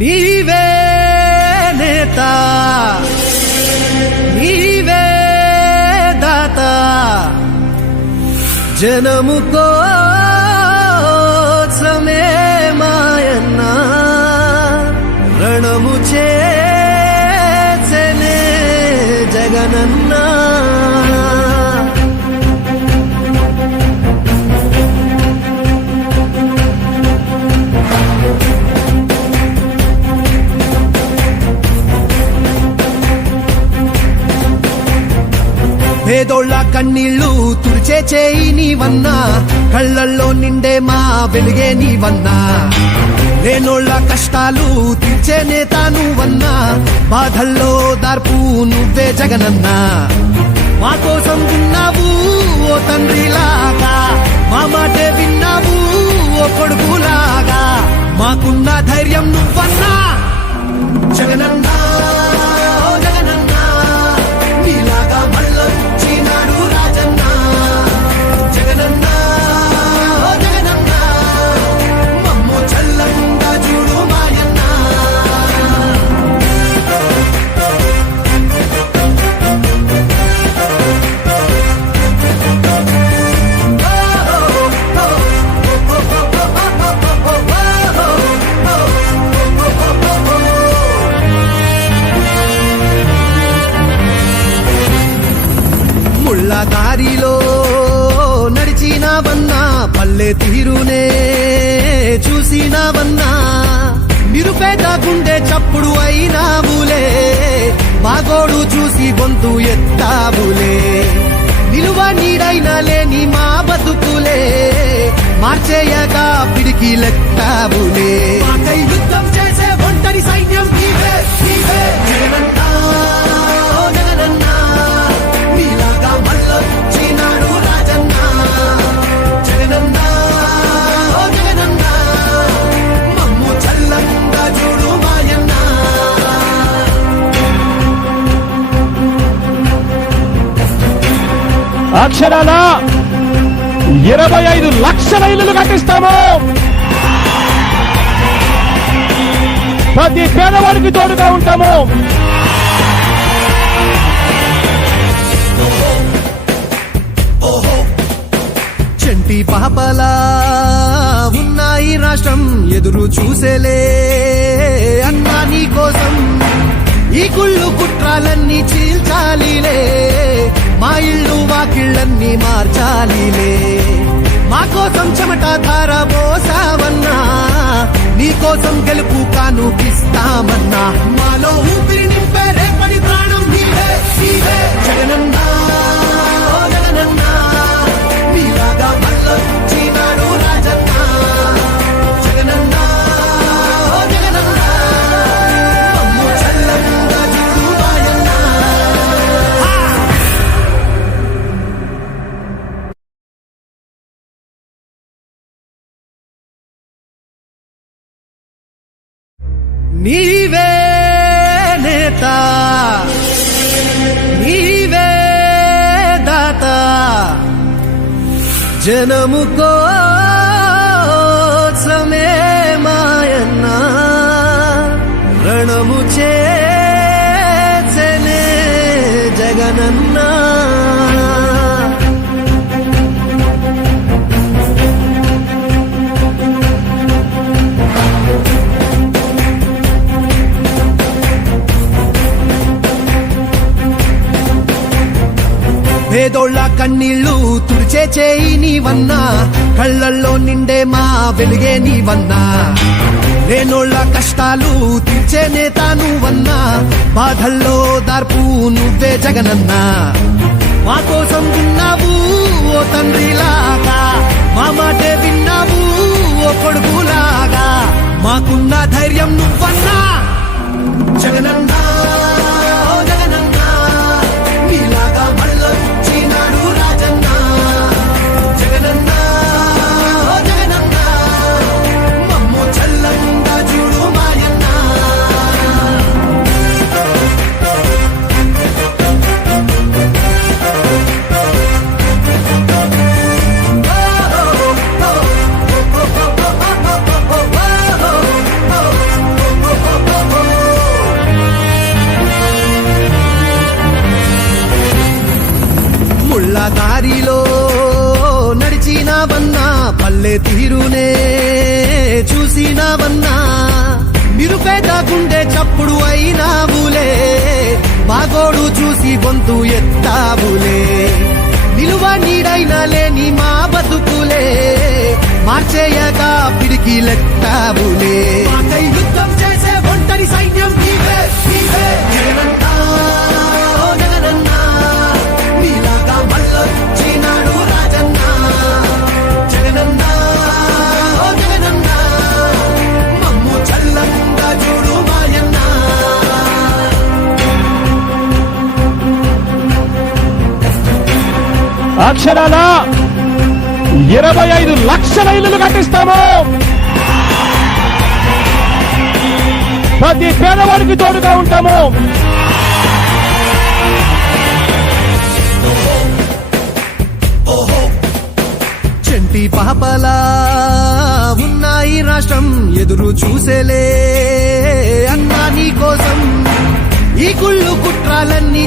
నీవే నేత నీవే దాత జనము కోసమే మాయన్న రణము చేసెనే జగనన్న పేదోళ్ళ కన్నీళ్లు తుడిచే చేయి నీవన్నా, కళ్ళల్లో నిండే మా వెలుగే నీవన్నా. లేనోళ్ళ కష్టాలు తీర్చే నేత నువ్వన్నా, బాధల్లో దార్పు నువ్వే జగనన్నా. మా కోసం ఉన్నావు ఓ తండ్రిలాగా, మా మాటే విన్నావు ఓ కొడుకులాగా. మాకున్న ధైర్యం నువ్వన్నా జగనన్నా. దారిలో నడిచినావన్నా, పల్లె తీరునే చూసినావన్నా. నిరుపేద గుండె చప్పుడు అయినావులే, మాగోడు చూసి గొంతు ఎత్తావులే. నిలువ నీడైన లేని మా బతుకులే మార్చేయగా పిడికి లెక్తావులే. యుద్ధం చేసే ఒంటరి సైన్యం నీవే నీవే జగనన్నా జగనన్నా. నీలాగా మళ్ళొచ్చినాడు రాజన్నా జగనన్నా జగనన్నా. మమ్ము చల్లంగా చూడు మాయన్నా. అక్షరాల 25 లక్షల ఇళ్లు కట్టిస్తాము. ప్రతి పేదవాడికి తోడుగా ఉంటాము. చంటి పాపలా ఉన్నాయి రాష్ట్రం, ఎదురు చూసేలే అన్నా నీ కోసం. ఈ కుళ్ళు కుట్రాలన్నీ చీల్చాలిలే, మా ఇళ్ళు వాకిళ్ళన్నీ మార్చాలిలే. మా కోసం చెమట ధార పోసావన్నా, నీ కోసం గెలుపు కానుకిస్తామన్నా. మాలో ఊపిరి నింపే రేపటి ప్రాణం నీవే నీవే జగనన్నా జగనన్నా. నీలాగా మళ్ళొచ్చినాడు రాజన్నా జగనన్నా జగనన్నా. మమ్ము చల్లంగా చూడు మాయన్నా. నీవే నేత నీవే దాత జనము కోసమే మాయన్న రణము చేసెనే జగనన్నా. పేదోళ్ళ కన్నీళ్లు తుడిచే చేయి నీవన్నా, కళ్ళల్లో నిండే మా వెలుగే నీవన్నా. లేనోళ్ళ కష్టాలు తీర్చే నేత నువ్వన్నా, బాధల్లో దార్పు నువ్వే జగనన్నా. మా కోసం ఉన్నావు ఓ తండ్రిలాగా, మా మాటే విన్నావు ఓ కొడుకులాగా. మాకున్న ధైర్యం నువ్వన్నా జగనన్నా జగనన్నా. నీలాగా మళ్ళొచ్చినాడు రాజన్నా జగనన్నా జగనన్నా. మమ్ము చల్లంగా చూడు మాయన్నా. చేస్తావన్నా నిరుపేద గుండె చప్పుడు అయినావులే మాగోడు చూసి గొంతు ఎత్తావులే నిలువ నీడైన లేని మా బతుకులే మార్చేయగా పిడికి లెక్కావులే మాకై యుద్ధం చేసే ఒంటరి సైన్యం నీవే నీవే జగనన్నా ఓ జగనన్నా నీలాగా మళ్ళొచ్చినాడు రాజన్నా జగనన్నా ఓ జగనన్నా మమ్ము చల్లంగా చూడు మాయన్నా అక్షరాల 25 లక్షల ఇల్లులు కట్టిస్తాము. ప్రతి పేదవాడికి తోడుగా ఉంటాము. చెంటి పాపలా ఉన్నాయి రాష్ట్రం ఎదురు చూసేలే అన్నా నీ కోసం ఈ కుళ్ళు కుట్రాలన్నీ